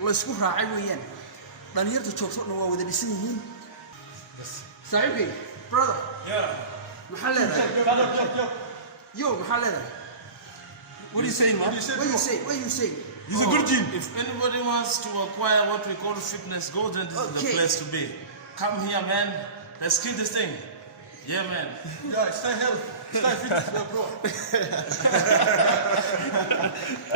la isku raacay weeyaan dhalinyarta joogto waa wada dhisan yihiin saaxiibkay brother maxaa leedahay yo maxaa leedahay what are you saying man what you say He's a good gym. If anybody wants to acquire what we call fitness goals, then this is the place to be. Come here, man. Let's kill this thing. Yeah, man. Yeah, stay healthy. Stay fit, bro.